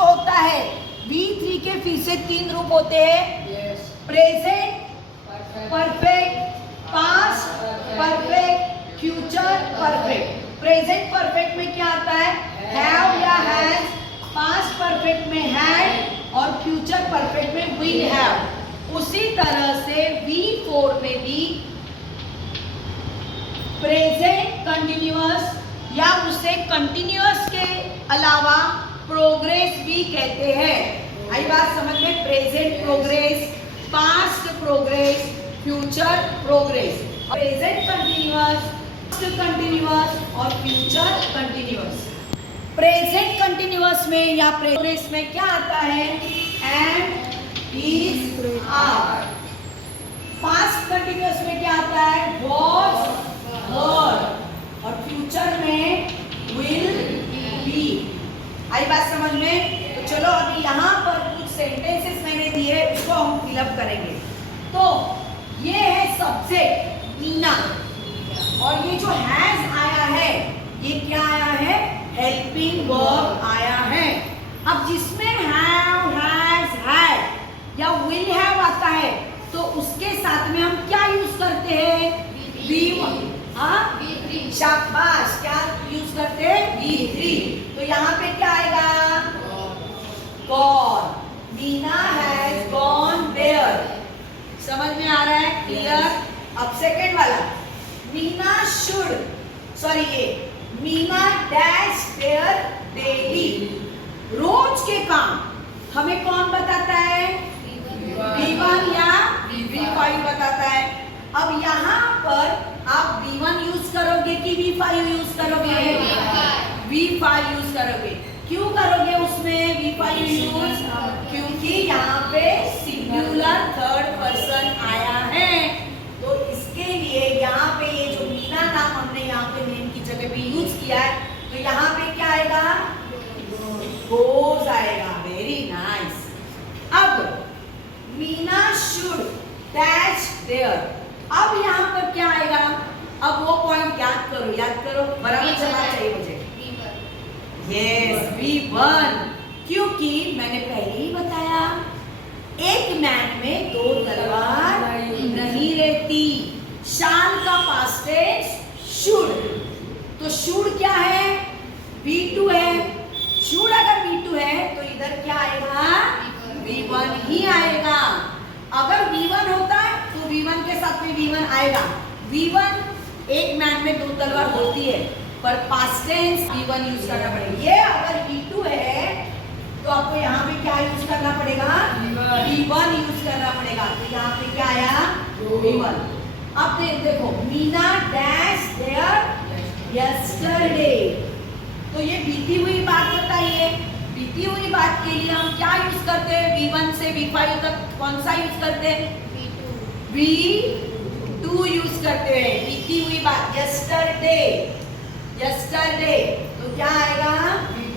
जो होता है V3 के फिर से 3 रूप होते हैं, present perfect, past perfect, future perfect. Present perfect में क्या आता है? हैव या हैज, पास्ट परफेक्ट में हैड और फ्यूचर परफेक्ट में विल हैव। उसी तरह से V4 में भी प्रेजेंट कंटिन्यूअस या उसे कंटिन्यूअस के अलावा प्रोग्रेस भी कहते हैं। आई बात समझ में? Present progress, past progress, future progress. Present continuous, past continuous और फ्यूचर कंटिन्यूअस। प्रेजेंट कंटिन्यूअस में या प्रोग्रेस में क्या आता है? Am, is, are. Past continuous में क्या आता है? Was, were. और फ्यूचर में विल, बी। आई बात समझ में? तो चलो अभी यहाँ पर कुछ सेंटेंसेस मैंने दिए, उसको हम फिलअप करेंगे। तो ये है सब्जेक्ट मीना, और ये जो हैज आया है ये क्या आया है? हेल्पिंग वर्ब आया है। अब जिसमें हैव, हैज, हैड या विल हैव आता है तो उसके साथ में हम क्या यूज करते हैं? V1। शाबाश, क्या यूज करते हैं? V3। तो यहाँ पे क्या आएगा? Gone. Meena has gone there. समझ में आ रहा है? क्लियर? अब सेकेंड वाला, मीना शुड, सॉरी ये मीना डैश देयर डेली। रोज के काम हमें कौन बताता है? V1 या V5 बताता है। अब यहाँ पर आप V1 यूज करोगे कि V5 यूज करोगे? V5 यूज करोगे। क्यों करोगे उसमें V5 यूज? क्योंकि यहाँ पे सिंगुलर थर्ड पर्सन आया है, तो इसके लिए यहाँ पे ये जो मीना नाम हमने यहाँ पे नेम की जगह पे यूज किया है, तो यहाँ पे क्या आएगा? गोज आएगा। Very nice. अब मीना शुड डैश देयर। अब यहाँ पर क्या आएगा? अब वो पॉइंट याद करो, याद करो, बराबर जवाब चाहिए मुझे। Yes, V1। क्योंकि मैंने पहले ही बताया एक मैन में दो तलवार नहीं रहती। शान का पास्ट टेंस शुड, तो शुड क्या है? V2 है। शुड अगर V2 है तो इधर क्या आएगा? V1 ही आएगा। अगर V1 होता है तो V1 के साथ में V1 आएगा। V1 एक मैन में दो तलवार होती है, पर पास्ट टेंस V1 यूज करना पड़ेगा। ये अगर V2 है तो आपको यहाँ पे क्या यूज करना पड़ेगा? V1 यूज करना पड़ेगा। तो यहाँ पे क्या आया? V1। अब देखो, मीना डैश देयर यस्टरडे, तो ये बीती हुई बात बताइए। बीती हुई बात के लिए हम क्या यूज करते हैं? V1 से V5 तक कौन सा यूज करते हैं? V2 यूज करते हैं। बीती हुई बात, यस्टरडे, यस्टरडे, तो क्या आएगा?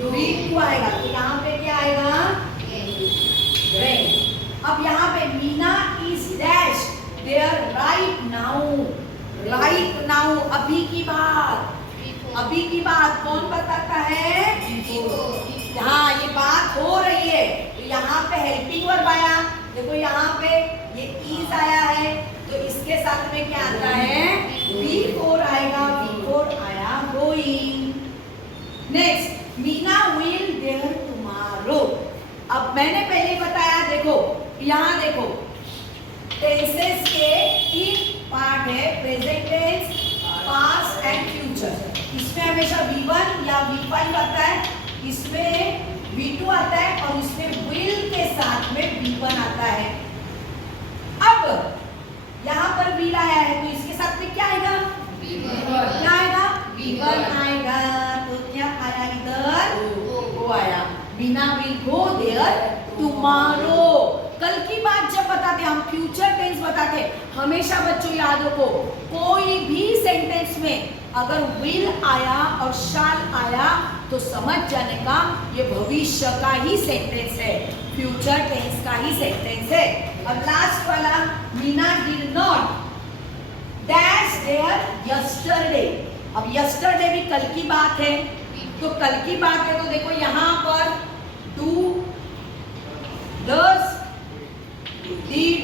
V2 आएगा। तो यहाँ पे क्या आएगा? अब यहाँ पे Meena is dash there right now. Right now, अभी की बात। अभी की बात कौन बताता है? हाँ, ये बात हो रही है, तो यहाँ पे हेल्पिंग वर्ब आया। देखो यहाँ पे ये इज आया है, तो इसके साथ में क्या आता है? V4 आएगा। V4 आया going. Next, Meena will there tomorrow. अब मैंने पहले बताया, देखो यहाँ देखो, टेंसेस के 3 पार्ट है, present tense, past and future. इसमें हमेशा V1 या V5 आता है, इसमें V2 आता है, और इसमें विल के साथ में V1 आता है। अब यहाँ पर विल आया है, तो इसके साथ में क्या आएगा? क्या आएगा? V1 आएगा। तो क्या आया इधर? वो आया। Meena will go there tomorrow. कल की बात जब बताते हम फ्यूचर टेंस बताते, हमेशा बच्चों याद रखो, कोई भी सेंटेंस में अगर विल आया और शाल आया तो समझ जाने का ये भविष्य का ही सेंटेंस है, फ्यूचर टेंस का ही सेंटेंस है। अब लास्ट वाला, Meena did not dash there yesterday. अब यस्टरडे भी कल की बात है, तो कल की बात है, तो देखो यहाँ पर डू does, did,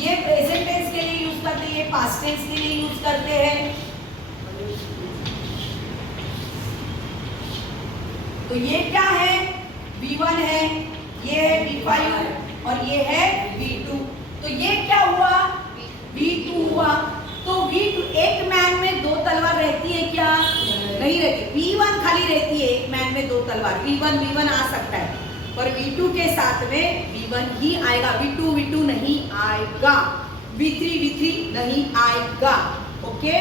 ये प्रेजेंट टेंस के लिए यूज करते हैं, ये पास्ट टेंस के लिए यूज करते हैं। तो ये क्या है? V1 है, ये है V5 और ये है V2। तो ये क्या हुआ? V2 हुआ। तो V2, एक मैन में दो तलवार रहती है क्या? नहीं रहती। V1 खाली रहती है, एक मैन में दो तलवार। V1 आ सकता है, पर V2 के साथ में V1 ही आएगा। V2 नहीं आएगा। V3 नहीं आएगा। ओके,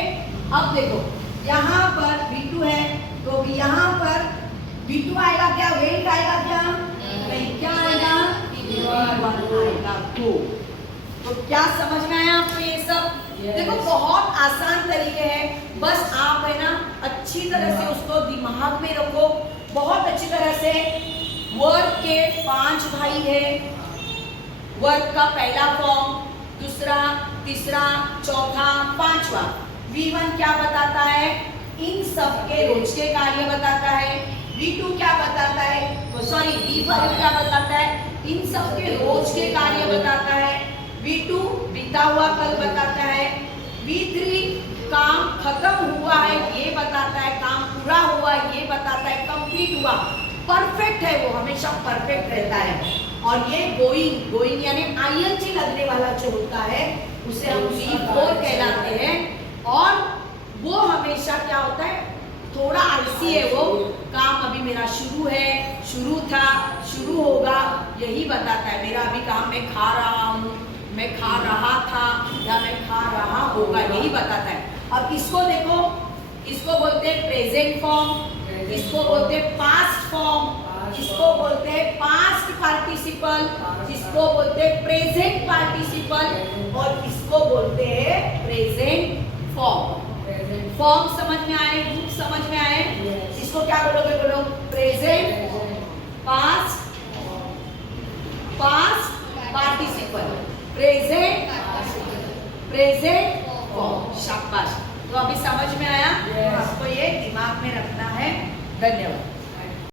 अब देखो यहाँ पर V2 है, तो यहाँ पर V2 आएगा क्या? वेट आएगा क्या? नहीं। क्या आएगा? V1 आएगा। तो क्या समझ में आया आपको ये सब? देखो बहुत आसान तरीके हैं, बस आप है ना अच्छी तरह से उसको दिमाग में रखो, बहुत अच्छी तरह से। वर्क के 5 भाई है। वर्क का पहला फॉर्म, दूसरा, तीसरा, चौथा, पांचवा। V1 क्या बताता है? इन सब के रोज के कार्य बताता है। V2 क्या बताता है? सॉरी, V5 क्या बताता है? इन सब के रोज के कार्य बताता है। V2 बीता हुआ कल बताता है। V3 काम खत्म हुआ है ये बताता है, काम पूरा हुआ ये बताता है, कंप्लीट हुआ, परफेक्ट है, वो हमेशा परफेक्ट रहता है। और ये गोइंग यानी ING लगने वाला जो होता है उसे हम V4 कहलाते हैं। और वो हमेशा क्या होता है? थोड़ा आलसी है वो, काम अभी मेरा शुरू है, शुरू था, शुरू होगा, यही बताता है। मेरा अभी काम मैं खा रहा हूँ, मैं खा रहा था या मैं खा रहा होगा, यही बताता है। अब इसको देखो, इसको बोलते हैं प्रेजेंट फॉर्म, इसको बोलते हैं पास्ट फॉर्म, इसको बोलते हैं पास्ट पार्टिसिपल, इसको बोलते हैं प्रेजेंट पार्टिसिपल और इसको बोलते हैं प्रेजेंट फॉर्म। फॉर्म समझ में आए? ग्रुप समझ में आए? इसको क्या बोलोगे? बोलो present, past participle, present form. शाबाश। तो अभी समझ में आया? आपको ये दिमाग में रखना है। धन्यवाद।